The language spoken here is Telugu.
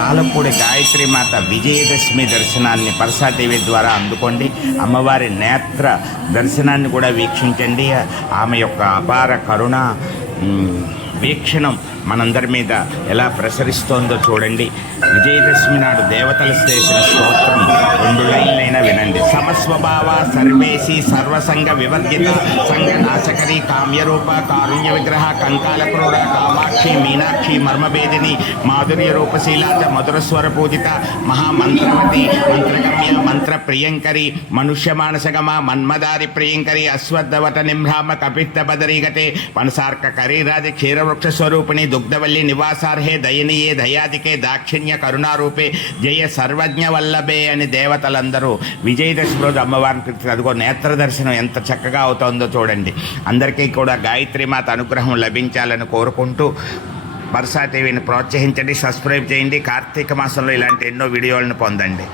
తాళపూడి గాయత్రి మాత విజయదశమి దర్శనాన్ని పరసా టీవీ ద్వారా అందుకోండి. అమ్మవారి నేత్ర దర్శనాన్ని కూడా వీక్షించండి. ఆమె యొక్క అపార కరుణ వీక్షణం మనందరి మీద ఎలా ప్రసరిస్తోందో చూడండి. విజయదశమి నాడు దేవతలు చేసిన స్తోత్రం. రెండు లైన్లైనా వినండి. సమస్వభావ సర్వేసి సర్వసంగ వివర్జిత సంగ నాశకరి కామ్యరూప కారుణ్య విగ్రహ కంకాల క్రూర కామాక్షి మీనాక్షి మర్మభేదిని మాధుర్య రూపశీలాత మధురస్వర పూజిత మహామంత్రవతి మంత్రగమ్య మంత్ర ప్రియంకరి మనుష్య మానసగమ మన్మదారి ప్రియంకరి అశ్వద్ధవట నిమ్రామ కపిత్త బదరీగతే మనసార్క కరీరాజి క్షీరవృక్ష స్వరూపిణి దుగ్ధవల్లి నివాసార్హే దయనీయే దయాదికే దాక్షిణ్య కరుణారూపే జయ సర్వజ్ఞ వల్లభే అని దేవత దేవతలందరూ విజయదశమి రోజు అమ్మవారిని కీర్తిస్తారు. అదిగో నేత్ర దర్శనం ఎంత చక్కగా అవుతుందో చూడండి. అందరికీ కూడా గాయత్రి మాత అనుగ్రహం లభించాలని కోరుకుంటూ వర్షాదేవిని ప్రోత్సహించండి సబ్స్క్రైబ్ చేయండి. కార్తీక మాసంలో ఇలాంటి ఎన్నో వీడియోలను పొందండి.